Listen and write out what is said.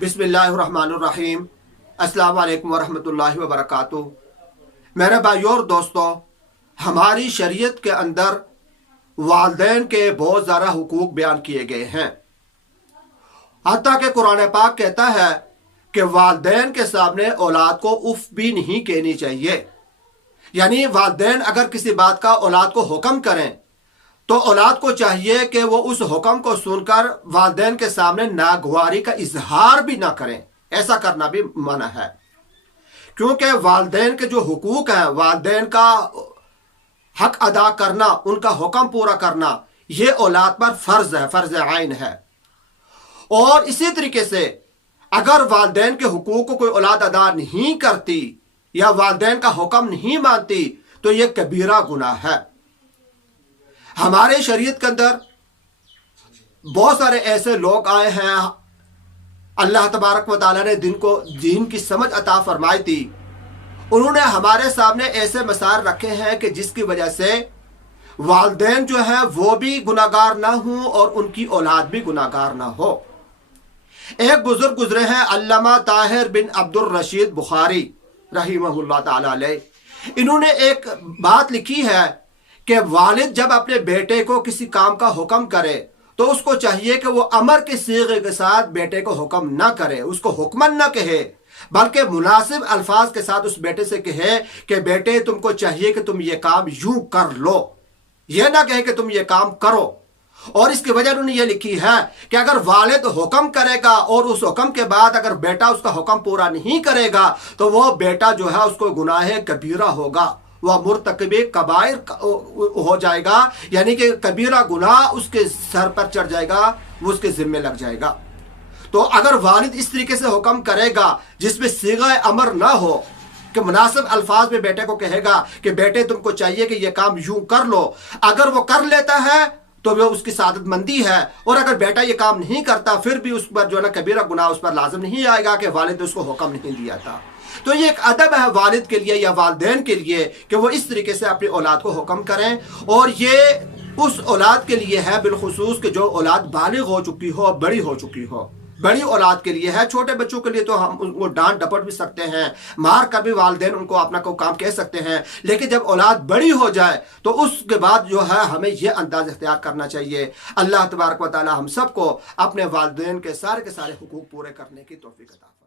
بسم اللہ الرحمن الرحیم۔ السلام علیکم ورحمۃ اللہ وبرکاتہ۔ میرے بھائیوں اور دوستوں، ہماری شریعت کے اندر والدین کے بہت زیادہ حقوق بیان کیے گئے ہیں، حتیٰ کہ قرآن پاک کہتا ہے کہ والدین کے سامنے اولاد کو اف بھی نہیں کہنی چاہیے۔ یعنی والدین اگر کسی بات کا اولاد کو حکم کریں تو اولاد کو چاہیے کہ وہ اس حکم کو سن کر والدین کے سامنے ناگواری کا اظہار بھی نہ کریں۔ ایسا کرنا بھی منع ہے، کیونکہ والدین کے جو حقوق ہیں، والدین کا حق ادا کرنا، ان کا حکم پورا کرنا، یہ اولاد پر فرض ہے، فرض عین ہے۔ اور اسی طریقے سے اگر والدین کے حقوق کو کوئی اولاد ادا نہیں کرتی یا والدین کا حکم نہیں مانتی تو یہ کبیرہ گناہ ہے۔ ہمارے شریعت کے اندر بہت سارے ایسے لوگ آئے ہیں، اللہ تبارک و تعالیٰ نے دین کی سمجھ عطا فرمائی تھی، انہوں نے ہمارے سامنے ایسے مسائل رکھے ہیں کہ جس کی وجہ سے والدین جو ہیں وہ بھی گناہگار نہ ہوں اور ان کی اولاد بھی گناہگار نہ ہو۔ ایک بزرگ گزرے ہیں علامہ طاہر بن عبد الرشید بخاری رحمہ اللہ تعالیٰ علیہ، انہوں نے ایک بات لکھی ہے کہ والد جب اپنے بیٹے کو کسی کام کا حکم کرے تو اس کو چاہیے کہ وہ امر کے صیغے کے ساتھ بیٹے کو حکم نہ کرے، اس کو حکمن نہ کہے، بلکہ مناسب الفاظ کے ساتھ اس بیٹے سے کہے کہ بیٹے تم کو چاہیے کہ تم یہ کام یوں کر لو، یہ نہ کہے کہ تم یہ کام کرو۔ اور اس کی وجہ انہوں نے یہ لکھی ہے کہ اگر والد حکم کرے گا اور اس حکم کے بعد اگر بیٹا اس کا حکم پورا نہیں کرے گا تو وہ بیٹا جو ہے اس کو گناہ کبیرہ ہوگا، وہ مرتکب کبائر ہو جائے گا، یعنی کہ کبیرہ گناہ اس کے سر پر چڑھ جائے گا، وہ اس کے ذمہ لگ جائے گا۔ تو اگر والد اس طریقے سے حکم کرے گا جس میں صیغہ امر نہ ہو، کہ مناسب الفاظ میں بیٹے کو کہے گا کہ بیٹے تم کو چاہیے کہ یہ کام یوں کر لو، اگر وہ کر لیتا ہے تو وہ اس کی سعادت مندی ہے، اور اگر بیٹا یہ کام نہیں کرتا پھر بھی اس پر جو ہے نا کبیرہ گناہ اس پر لازم نہیں آئے گا کہ والد نے اس کو حکم نہیں دیا تھا۔ تو یہ ایک ادب ہے والد کے لیے یا والدین کے لیے کہ وہ اس طریقے سے اپنی اولاد کو حکم کریں، اور یہ اس اولاد کے لیے ہے بالخصوص کہ جو اولاد بالغ ہو چکی ہو، بڑی ہو چکی ہو، بڑی اولاد کے لیے ہے۔ چھوٹے بچوں کے لیے تو ہم ان کو ڈانٹ ڈپٹ بھی سکتے ہیں، مار کر بھی والدین ان کو اپنا کوئی کام کہہ سکتے ہیں، لیکن جب اولاد بڑی ہو جائے تو اس کے بعد جو ہے ہمیں یہ انداز اختیار کرنا چاہیے۔ اللہ تبارک و تعالی ہم سب کو اپنے والدین کے سارے حقوق پورے کرنے کی توفیق عطا فرمائے۔